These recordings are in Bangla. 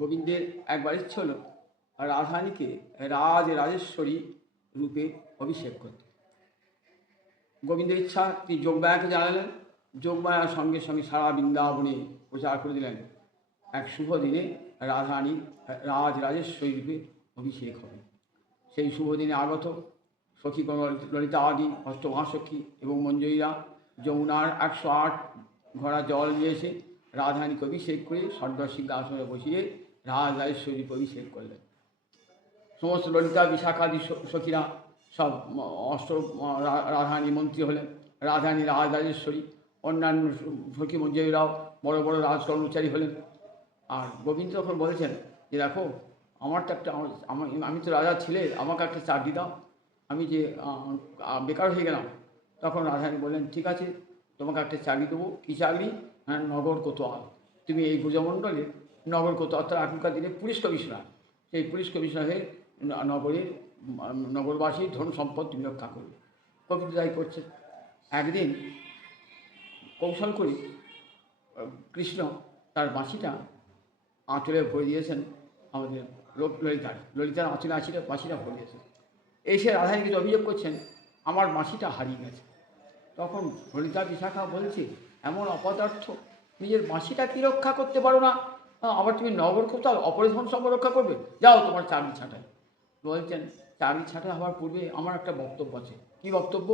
গোবিন্দের একবার ইচ্ছে হলো রাধারানীকে রাজেশ্বরী রূপে অভিষেক করতে। গোবিন্দের ইচ্ছা তিনি যোগমায়াকে জানালেন। যোগমায়ার সঙ্গে সঙ্গে সারা বৃন্দাবনে প্রচার করে দিলেন এক শুভ দিনে রাধারানী রাজেশ্বরী রূপে অভিষেক হবে। সেই শুভ দিনে আগত সখীগণ ললিতা আদি অষ্টমহাসখী এবং মঞ্জরীরা যমুনার 108 ঘড়া জল নিয়ে এসে রাধারানীকে অভিষেক করে স্বর্গ সিংহাসনে বসিয়ে রাজেশ্বরী অভিষেক করলেন। সমস্ত ললিতা বিশাখাদি সখীরা সব রাধারানী মন্ত্রী হলেন। রাধারানী রাজেশ্বরী, অন্যান্য সখী মঞ্জরীরাও বড় বড় রাজকর্মচারী হলেন। আর গোবিন্দ তখন বলেছেন যে দেখো, আমার তো একটা আমি তো রাজার ছেলে, আমাকে একটা চাকরি দাও, আমি যে বেকার হয়ে গেলাম। তখন রাধারানী বললেন ঠিক আছে, তোমাকে একটা চাকরি দেবো। কী চাকরি? হ্যাঁ, নগর কোতোয়াল। তুমি এই ব্রজমণ্ডলে নগর কোতোয়াল, অর্থাৎ এখনকার দিনে পুলিশ কমিশনার, সেই পুলিশ কমিশনার হয়ে নগরবাসীর ধন সম্পদ তুমি রক্ষা করবে। গোবিন্দ তাই করছে। একদিন কৌশল করে কৃষ্ণ তার বাঁশিটা আঁচলে ভরে দিয়েছেন আমাদের ললিতার আঁচলে বাঁশিটা ভরে দিয়েছেন। এসে রাধারানীকে অভিযোগ করছেন আমার বাঁশিটা হারিয়ে গেছে। তখন ললিতা বিশাখা বলছে এমন অপদার্থ, নিজের বাঁশিটা কি রক্ষা করতে পারো না, আবার তুমি নগর কোথাও অপরের ধন সম্পদ রক্ষা করবে? যাও তোমার চাকরি ছাঁটাই। বলছেন চাকরি ছাঁটাই হওয়ার পূর্বে আমার একটা বক্তব্য আছে। কী বক্তব্য?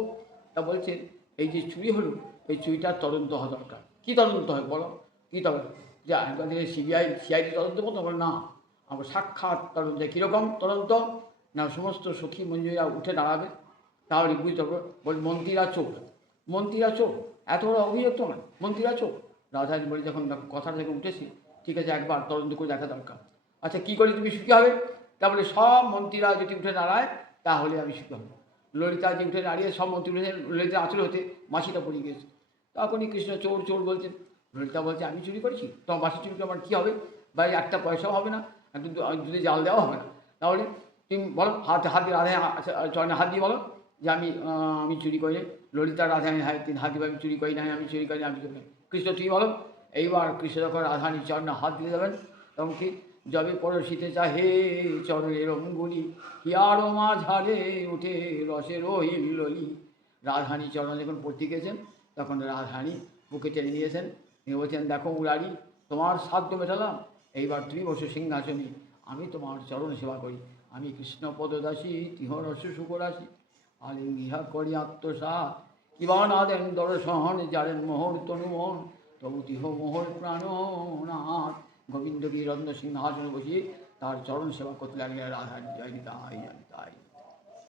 তা বলছেন এই যে চুরি হলো, এই চুরিটার তদন্ত হওয়া দরকার। কী তদন্ত হয় বলো? কী তদন্ত? যে এখনকার দিনে সিআইডি তদন্ত করতে বলে না, আমরা সাক্ষাৎ তদন্ত। কীরকম তদন্ত? না, সমস্ত সখী মঞ্জুরিরা উঠে দাঁড়াবে, তাহলে বুঝতে হবে বল মন্ত্রীরা চোখ, মন্ত্রীরা চোখ, এত বড় অভিযোগ তোমার, মন্ত্রীরা চোখ। রাধারানী বলে যখন কথা থেকে উঠেছি, ঠিক আছে একবার তদন্ত করে দেখা দরকার। আচ্ছা কী করে তুমি সুখী হবে? তাহলে সব মন্ত্রীরা যদি উঠে দাঁড়ায় তাহলে আমি সুখী হব। ললিতা যে উঠে দাঁড়িয়ে সব মন্ত্রী উঠে, ললিতা আঁচলে হতে বাঁশিটা পড়ে গিয়েছে। তখনই কৃষ্ণ চোর চোর বলছেন। ললিতা বলছে আমি চুরি করেছি, তোমার বাঁশি চুরি করে আমার কী হবে? ভাই একটা পয়সাও হবে না, কিন্তু যদি জাল দেওয়া হবে না। তাহলে তুমি বলো, হাত দিয়ে রাধা চরণে হাত দিয়ে বলো যে আমি চুরি করি। ললিতা রাধারানী হাত দিয়ে আমি চুরি করি না, আমি চুরি করি না, আমি চুরি করি। কৃষ্ণ তুমি বলো। এইবার কৃষ্ণ যখন রাধারানীর চরণে হাত দিয়ে দেবেন তখন কি যবে পরশিতে চাহে চরণের অঙ্গুলি, হিয়ার মাঝারে উঠে রসের হিল্লোলি। রাধারানী চরণ যখন পড়তে গেছেন তখন রাধারানী বুকে টেনে নিয়েছেন, নিয়ে বলছেন দেখো মুরারি, তোমার সাধ্য মেটালাম, এইবার তুমি বসে সিংহাসনে, আমি তোমার চরণ সেবা করি। আমি কৃষ্ণ পদদাসী, তিহ রস শুকরাশি, আলিঙ্গিহা করি আত্মসাৎ, কিবা না দেন দর্শন, যারেন মোহর তনুমন, তবু তিহ মোহর প্রাণনাথ। গোবিন্দকে রত্ন সিংহাসনে বসিয়ে তার চরণ সেবা করতে লাগলেন রাধারানী। জয় নিতাই।